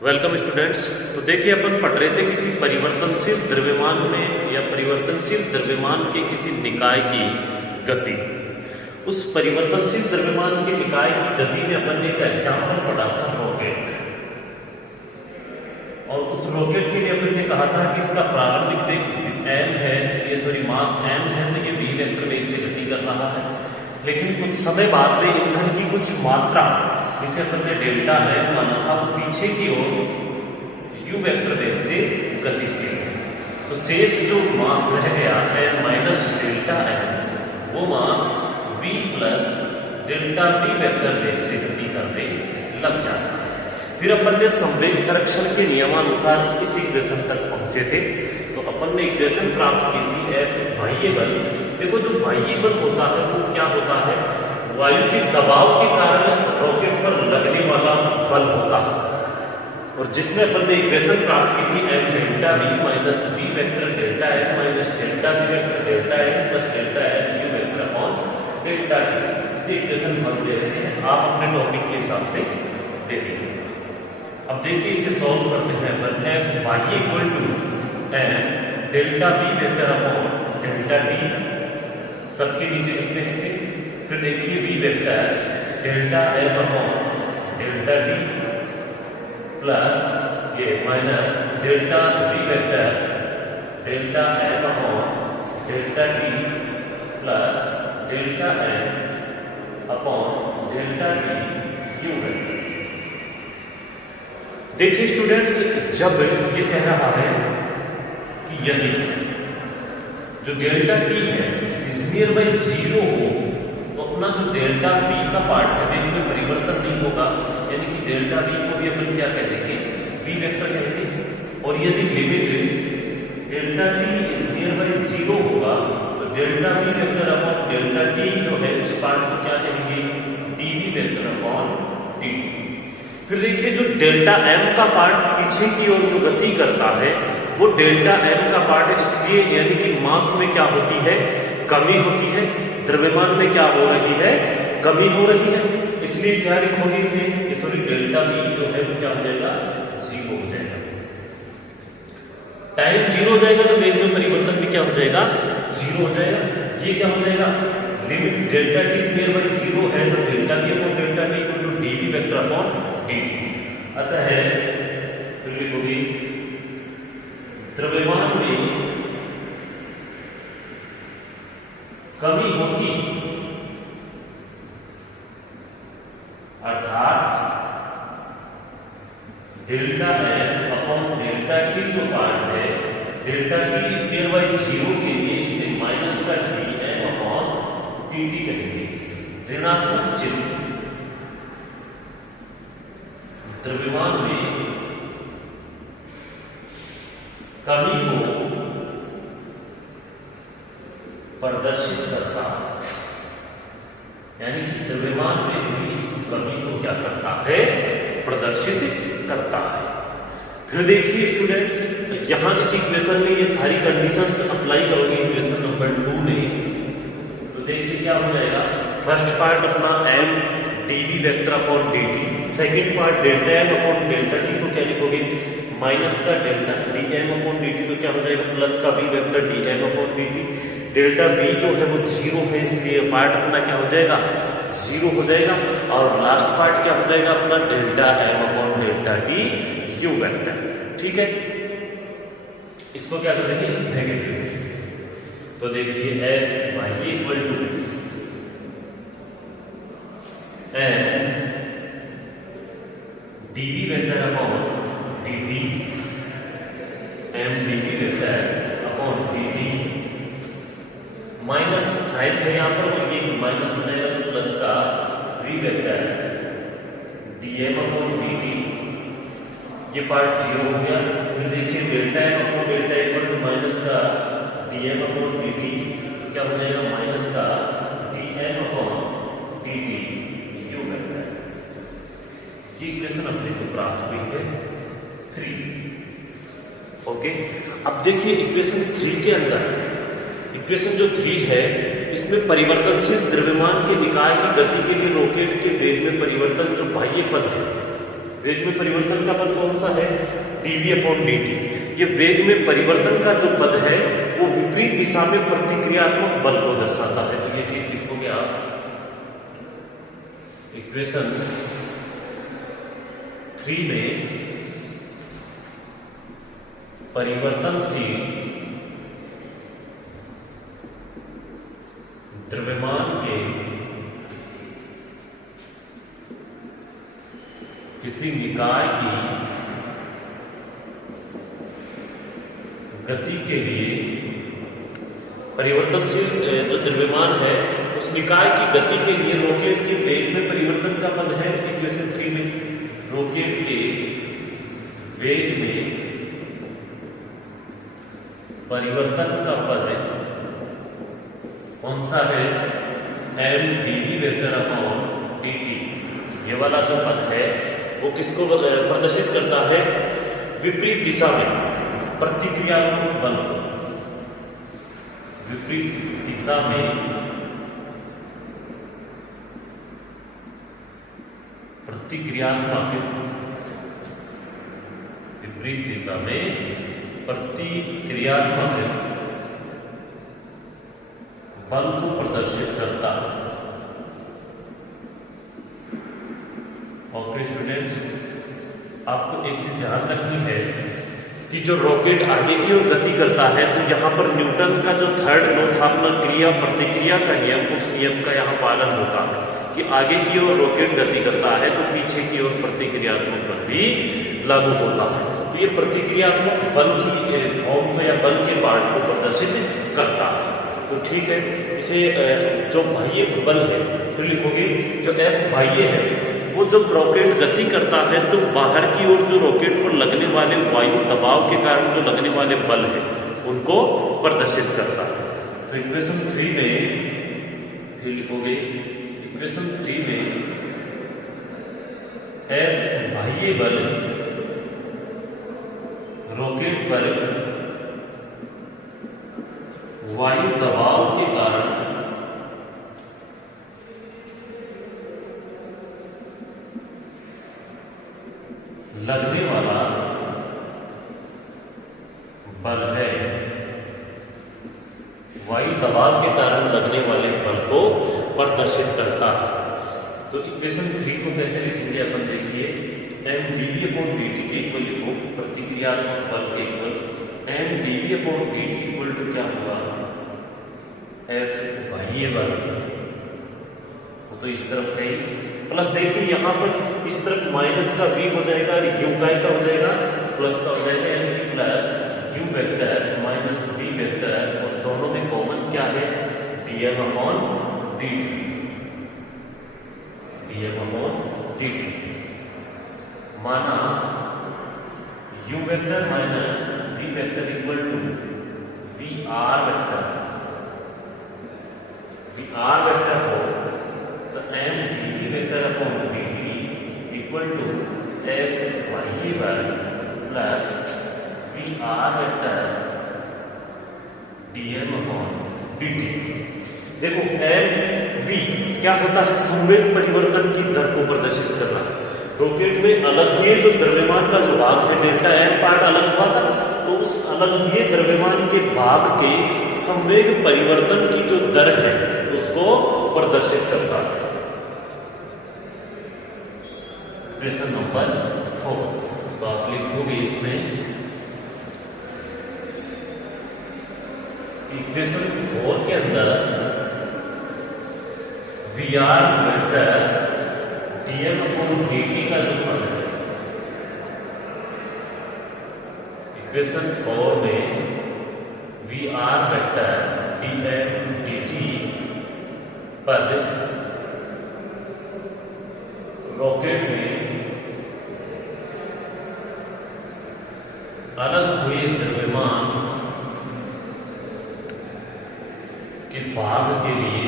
Welcome students. तो देखिए अपन पढ़ रहे थे किसी परिवर्तनशील द्रव्यमान में या परिवर्तनशील द्रव्यमान के किसी निकाय की गति। उस परिवर्तनशील द्रव्यमान के निकाय की गति में अपन ने एक एग्जाम्पल पढ़ा था रॉकेट, और उस रॉकेट के लिए अपन ने कहा था कि इसका प्रारंभिक वेग m है, ये मास m है, तो ये v वेक्टर वेग से गति कर रहा है। लेकिन कुछ समय बाद में ईंधन की कुछ मात्रा जिसे अपन ने डेल्टा है माना था, वो पीछे की ओर u वेक्टर वेग से गतिशील है। तो शेष जो मास रह गया है माइनस डेल्टा m, वो मास v plus delta v vector वेग से गति करने लग जाता है। फिर अपन ने संवेग संरक्षण के नियमानुसार इस इक्वेशन तक पहुंचे थे। तो अपन ने इक्वेशन प्राप्त की थी F बाह्य बल। देखो जो बाह्य बल होता है वो क्या होता है, वायु के दबाव के कारण रॉकेट पर लगने वाला बल होता है, और जिसमें अपन ने इक्वेशन प्राप्त की थी m delta v minus v vector delta m minus delta v vector delta m plus delta m u vector upon delta t। इसे इक्वेशन हम दे रहे हैं, आप अपने टॉपिक के हिसाब से दे देंगे। अब देखिए इसे सॉल्व करते हैं अपन। F बाह्य equal to m delta v vector upon delta t, सबके नीचे लिखते हैं इसे। फिर देखिए v vector delta m upon delta t plus ये minus delta v vector delta m upon delta t plus delta m upon delta t u vector. देखिए students, जब ये कह रहा है कि यदि जो डेल्टा t है इज नियर बाई 0 हो, तो अपना जो डेल्टा v का पार्ट है वेग में परिवर्तन नहीं होगा, यानी कि डेल्टा v को भी अपन क्या कह देंगे, v वेक्टर कहेंगे। और यदि limit delta t is near by 0 होगा, तो delta v vector upon delta t जो है उस पार्ट को क्या कहेंगे, dv वेक्टर अपॉन dt। फिर देखिए जो डेल्टा m का पार्ट पीछे की ओर जो गति करता है वो डेल्टा m का पार्ट है, इसलिए यानी कि मास में क्या होती है, कमी होती है, द्रव्यमान में क्या हो रही है, कमी हो रही है। इसलिए क्या लिखोगे इसे, सॉरी डेल्टा v जो है वो क्या हो जाएगा, 0 हो जाएगा। टाइम 0 हो जाएगा तो वेग में परिवर्तन भी क्या हो जाएगा, 0 हो जाएगा। ये क्या हो जाएगा, limit delta t is near by 0 है, तो delta v upon delta t equal to dv vector upon dt। अतः है फिर लिखोगे द्रव्यमान में कमी होगी, अर्थात delta m upon delta t जो पार्ट है, delta t is near by 0 के लिए इसे माइनस का dm अपॉन dt कहेंगे। ऋणात्मक चिन्ह द्रव्यमान में कमी को प्रदर्शित करता है, यानी कि द्रव्यमान में भी इस कमी को क्या करता है, प्रदर्शित करता है। फिर देखिए स्टूडेंट्स, यहां इस इक्वेशन में ये सारी कंडीशंस अप्लाई करोगे इक्वेशन नंबर 2 में, तो देखिए क्या हो जाएगा। फर्स्ट पार्ट अपना m dv vector upon dt, second part delta m upon delta t को क्या लिखोगे, माइनस का डेल्टा dm अपॉन dt, तो क्या हो जाएगा प्लस का v vector dm upon dt। Delta v जो है वो 0 है, इसलिए पार्ट अपना क्या हो जाएगा, 0 हो जाएगा। और लास्ट पार्ट क्या हो जाएगा अपना, delta m upon delta t u vector. ठीक है, इसको क्या करेंगे, नेगेटिव। तो देखिए F बाह्य equal to m dv vector upon dt, m dv vector upon dt minus sign है यहाँ पर, वो ये माइनस हो जाएगा तो प्लस का v vector dm upon dt, ये पार्ट 0 हो गया। फिर देखिए delta m upon delta equal to minus का dm अपॉन dt, क्या हो जाएगा माइनस का dm upon dt u vector. ये इक्वेशन अपने को प्राप्त हुई है 3। ओके, अब देखिए इक्वेशन 3 के अंदर, इक्वेशन जो 3 है इसमें परिवर्तनशील द्रव्यमान के निकाय की गति के लिए रॉकेट के वेग में परिवर्तन जो बाह्य पद है वेग में परिवर्तन का पद कौन सा है? dv/dt। ये वेग में परिवर्तन का जो पद है वो विपरीत दिशा में प्रतिक्रियात्मक बल को दर्शाता है। तो ये चीज लिखोगे आप इक्वेशन 3 में परिवर्तनशील द्रव्यमान के किसी निकाय की गति के लिए, परिवर्तनशील जो द्रव्यमान है उस निकाय की गति के लिए रॉकेट के वेग में परिवर्तन का पद है इक्वेशन 3 में। रॉकेट के वेग में परिवर्तन का पद कौन सा है? mdv/dt। ये वाला जो पद है वो किसको प्रदर्शित करता है? विपरीत दिशा में प्रतिक्रियात्मक बल। विपरीत दिशा में प्रतिक्रियात्मक, विपरीत दिशा में प्रतिक्रियात्मक बल को प्रदर्शित करता है। ओके स्टूडेंट्स, आपको एक चीज ध्यान रखनी है कि जो रॉकेट आगे की ओर गति करता है तो यहाँ पर न्यूटन का जो थर्ड लॉ था, अपना क्रिया प्रतिक्रिया का नियम, उस नियम का यहाँ पालन होता है कि आगे की ओर रॉकेट गति करता है तो पीछे की ओर प्रतिक्रियात्मक बल भी लागू होता है। तो ये प्रतिक्रियात्मक बल की फॉर्म को या बल के पार्ट को प्रदर्शित करता है। तो ठीक है, इसे जो बाह्य बल है फिर लिखोगे जो F बाह्य है वो जब रॉकेट गति करता है तो बाहर की ओर जो रॉकेट पर लगने वाले वायु दबाव के कारण जो लगने वाले बल है उनको प्रदर्शित करता है। तो इक्वेशन 3 में फिर लिखोगे इक्वेशन 3 में F बाह्य बल रॉकेट पर वायु दबाव के कारण लगने वाला बल है। वायु दबाव के कारण लगने वाले बल को प्रदर्शित करता है। तो इक्वेशन 3 को कैसे लिखेंगे अपन देखिए, mdv/dt के इक्वल लिखो प्रतिक्रियात्मक बल के इक्वल mdv/dt इक्वल टू क्या होगा? F बाह्य बल। तो इस तरफ कहीं प्लस, देखिए यहाँ पर इस तरफ माइनस का v हो जाएगा और u का हो जाएगा प्लस का हो जाएगा, यानी plus u vector minus v vector, और दोनों में कॉमन क्या है? dm/dt। dm/dt माना u vector minus v vector equal to vr vector. vr vector हो तो mdv/dt इक्वल टू F बाह्य बल प्लस vr वेक्टर dm/dt। देखो mv क्या होता है? संवेग परिवर्तन की दर को प्रदर्शित करना है। रॉकेट में अलग हुए जो द्रव्यमान का जो भाग है डेल्टा m पार्ट अलग हुआ था, तो उस अलग हुए द्रव्यमान के भाग के संवेग परिवर्तन की जो दर है उसको प्रदर्शित करता है। इक्वेशन नंबर 4 तो आप लिखोगे इसमें इक्वेशन 4 के अंदर Vr वेक्टर dm/dt का जो पद है, इक्वेशन 4 में Vr वेक्टर dm/dt पद रॉकेट में अलग हुए द्रव्यमान के भाग के लिए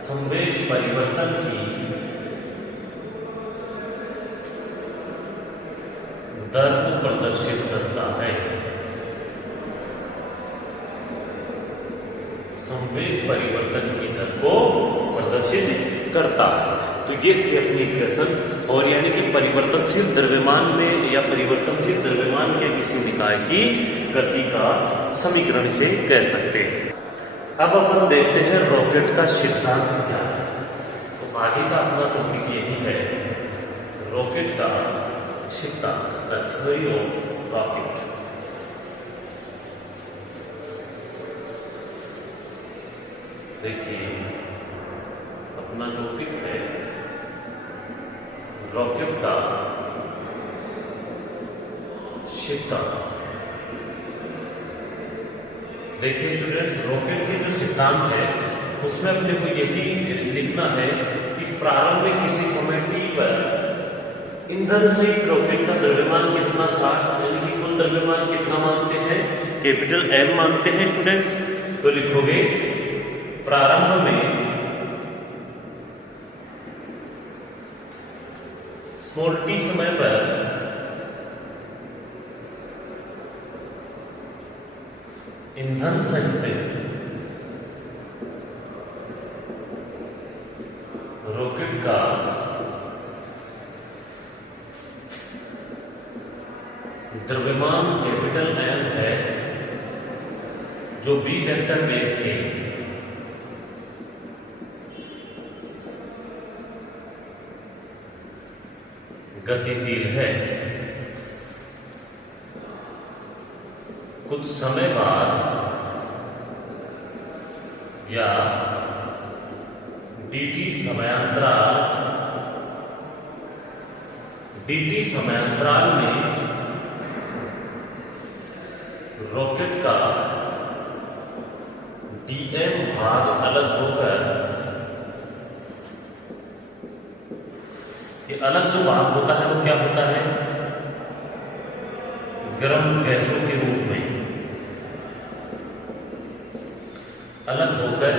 संवेग परिवर्तन की दर को प्रदर्शित करता है। संवेग परिवर्तन की दर को प्रदर्शित करता है। तो ये थी अपनी इक्वेशन, और यानी कि परिवर्तनशील द्रव्यमान में या परिवर्तनशील द्रव्यमान के किसी निकाय की गति का समीकरण से कह सकते हैं। अब अपन देखते हैं रॉकेट का सिद्धांत क्या है। तो आगे का अपना टॉपिक यही है, रॉकेट का सिद्धांत, द थ्योरी ऑफ रॉकेट। देखिए अपना टॉपिक है रॉकेट का सिद्धांत। देखिए स्टूडेंट्स, रॉकेट के जो सिद्धांत है उसमें अपने को यही लिखना है कि प्रारंभ में किसी समय t पर ईंधन सहित रॉकेट का द्रव्यमान कितना था, यानी कि कुल द्रव्यमान कितना मानते हैं, कैपिटल M मानते हैं स्टूडेंट्स। तो लिखोगे प्रारंभ में स्मॉल t समय पर ईंधन सहित रॉकेट का द्रव्यमान कैपिटल M है, जो v वेक्टर वेग से गतिशील है। कुछ समय बाद या dt समयांतराल में रॉकेट का dm भाग अलग होकर, ये अलग जो भाग होता है वो क्या होता है, गर्म गैसों के रूप में अलग होकर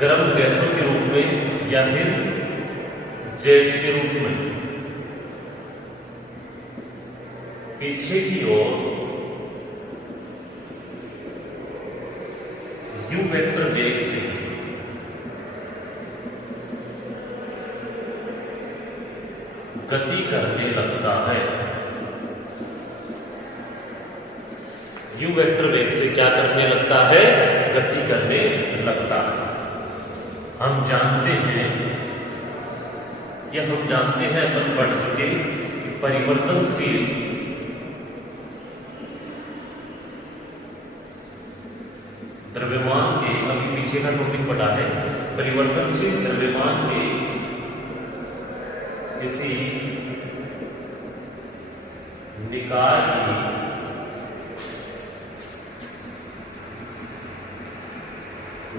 गर्म गैसों के रूप में या फिर जेट के रूप में पीछे की ओर u वेक्टर वेग से गति करने लगता है। u वेक्टर वेग से क्या करने लगता है, गति करने लगता है। हम जानते हैं अपन पढ़ चुके कि परिवर्तनशील द्रव्यमान के, अभी पीछे का टॉपिक पढ़ा है, परिवर्तनशील द्रव्यमान के किसी निकाय की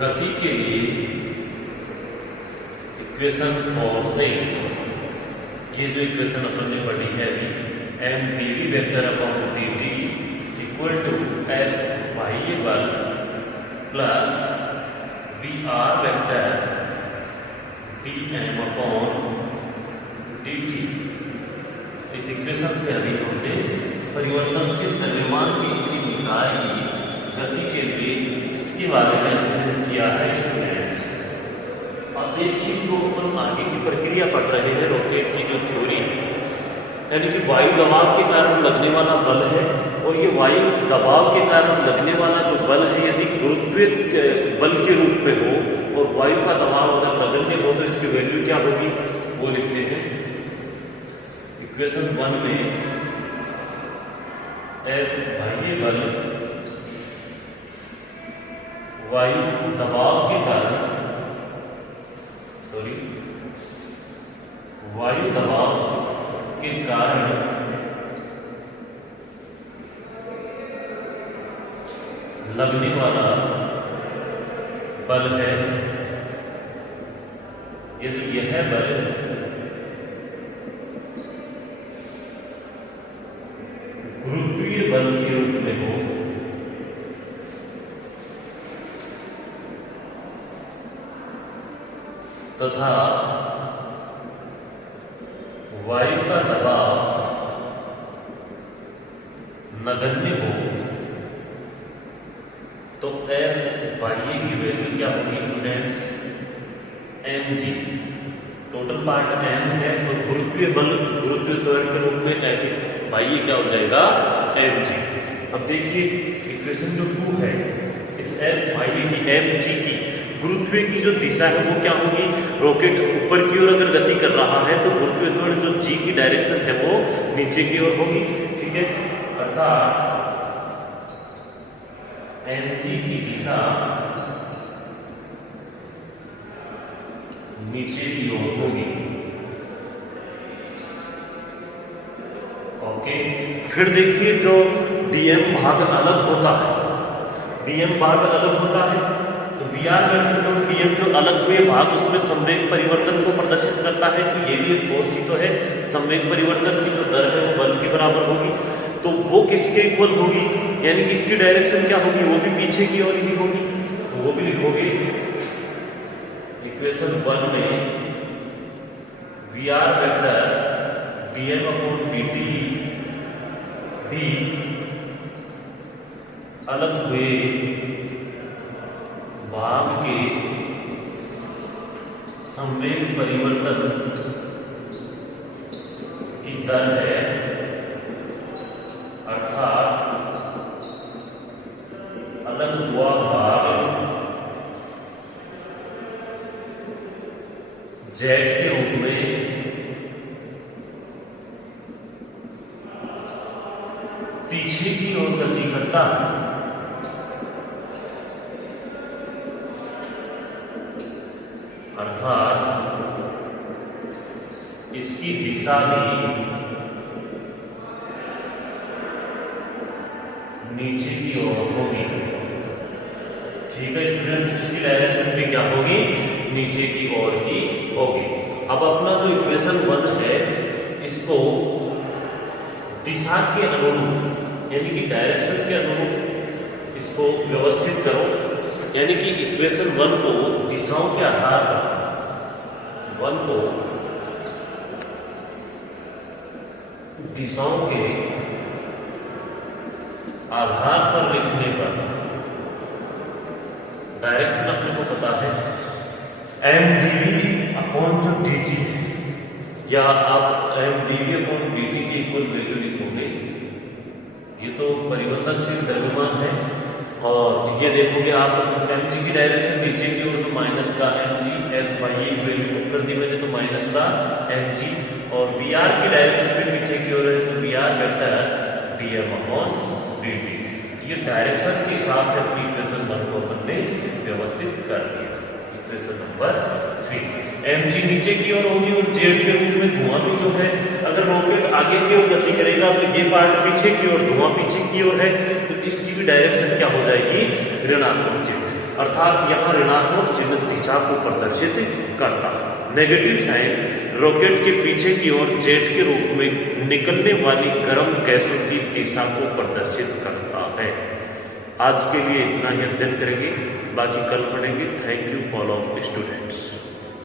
गति के लिए इक्वेशन फॉर सेम, ये जो इक्वेशन अपन ने पढ़ी है m dv vector upon dt equal to f बाह्य बल plus vr vector dm upon dt। इस इक्वेशन से अभी हमने परिवर्तनशील द्रव्यमान की किसी निकाय की गति के लिए इसके बारे में अध्ययन किया है स्टूडेंट्स। अब देखिए जो अपन आगे की प्रक्रिया पढ़ रहे हैं, रॉकेट की जो थ्योरी है, यानी कि वायु दबाव के कारण लगने वाला बल है, और ये वायु दबाव के कारण लगने वाला जो बल है यदि गुरुत्वीय बल के रूप में हो और वायु का दबाव अगर बदलने हो तो इसकी वैल्यू क्या होगी, वो लिखते हैं इक्वेशन 1 में F बाह्य बल वायु दबाव के कारण, वायु दबाव के कारण लगने वाला बल है। यदि यह बल गुरुत्वीय बल के रूप में हो तथा वायु का दबाव नगण्य हो तो F बाह्य की वैल्यू क्या होगी students, mg। Total part m है और गुरुत्वीय बल गुरुत्वीय त्वरण के रूप में F भाई ये क्या हो जाएगा mg। अब देखिए इक्वेशन जो 2 है इस F भाई की mg की गुरुत्वीय की जो दिशा है वो क्या होगी, रॉकेट ऊपर की ओर अगर गति कर रहा है तो गुरुत्वीय त्वरण जो g की डायरेक्शन है वो नीचे की ओर होगी, ठीक है। अर्थात mg की दिशा नीचे की ओर होगी, ओके। फिर देखिए जो dm भाग अलग होता है, dm भाग अलग होता है तो Vr वेक्टर और dm जो अलग हुए भाग उसमें संवेग परिवर्तन को प्रदर्शित करता है। तो ये भी फोर्स ही तो है, संवेग परिवर्तन की जो दर है वो बल के बराबर होगी। तो वो किसके इक्वल होगी, यानी कि इसकी डायरेक्शन क्या होगी, वो भी पीछे की ओर ही होगी। तो वो भी लिखोगे इक्वेशन 1 में Vr वेक्टर dm/dt भी अलग हुए भाग के संवेग परिवर्तन की दर है, अर्थात अलग हुआ भाग z के रूप में पीछे की ओर गति करता है, अर्थात इसकी दिशा भी नीचे की ओर होगी, ठीक है स्टूडेंट्स। इसकी डायरेक्शन भी क्या होगी, नीचे की ओर ही होगी। अब अपना जो इक्वेशन 1 है इसको दिशा के अनुरूप यानी कि डायरेक्शन के अनुरूप इसको व्यवस्थित करो, यानी कि इक्वेशन 1 को दिशाओं के आधार पर दिशाओं के आधार पर लिखने पर डायरेक्शन अपने को पता है mdv/dt या आप mdv/dt के इक्वल वैल्यू लिखोगे, ये तो परिवर्तनशील द्रव्यमान है। और ये देखोगे आप mg की डायरेक्शन नीचे की ओर तो माइनस का mg, f भाई ये वैल्यू कर दी मैंने तो माइनस का mg, और Vr की डायरेक्शन भी नीचे की ओर है तो Vr वेक्टर dm/dt। ये डायरेक्शन के हिसाब से अपनी इक्वेशन 1 को अपन ने व्यवस्थित कर दिया। इक्वेशन नंबर 3 mg नीचे की ओर होगी और z के रूप में धुआं भी जो है, अगर रॉकेट आगे की ओर गति करेगा तो ये पार्ट पीछे की ओर, धुआं पीछे की ओर है तो इसकी भी डायरेक्शन क्या हो जाएगी, ऋणात्मक चिन्ह। अर्थात यहाँ ऋणात्मक चिन्ह दिशा को प्रदर्शित करता है। नेगेटिव साइन रॉकेट के पीछे की ओर जेट के रूप में निकलने वाली गर्म गैसों की दिशा को प्रदर्शित करता है। आज के लिए इतना ही अध्ययन करेंगे, बाकी कल पढ़ेंगे। Thank you all of students.